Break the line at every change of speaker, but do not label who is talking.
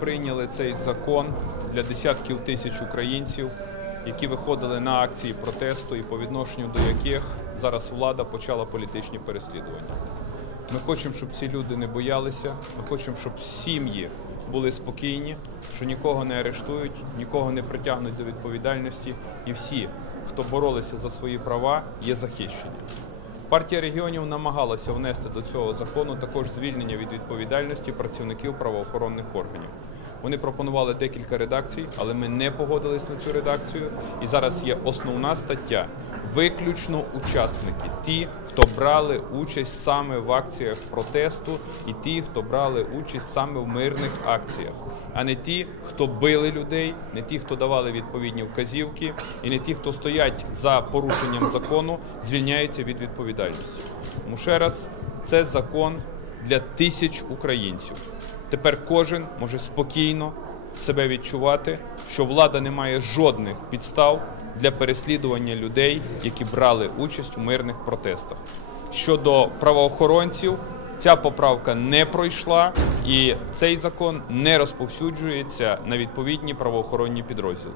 прийняли цей закон для десятків тисяч українців, які виходили на акції протесту і по відношенню до яких зараз влада почала політичні переслідування. Ми хочемо, щоб ці люди не боялися. Ми хочемо, щоб сім'ї були спокійні, що нікого не арештують, нікого не притягнуть до відповідальності, і всі, хто боролися за свої права, є захищені. Партія регіонів намагалася внести до цього закону також звільнення від відповідальності працівників правоохоронних органів. Вони пропонували декілька редакцій, але ми не погодились на цю редакцію. І зараз є основна стаття: виключно учасники, ті, хто брали участь саме в акціях протесту, і ті, хто брали участь саме в мирних акціях, а не ті, хто били людей, не ті, хто давали відповідні вказівки, і не ті, хто стоять за порушенням закону, звільняються від відповідальності. Тому ще раз, це закон для тисяч українців. Тепер кожен може спокійно себе відчувати, що влада не має жодних підстав для переслідування людей, які брали участь у мирних протестах. Щодо правоохоронців, ця поправка не пройшла, і цей закон не розповсюджується на відповідні правоохоронні підрозділи.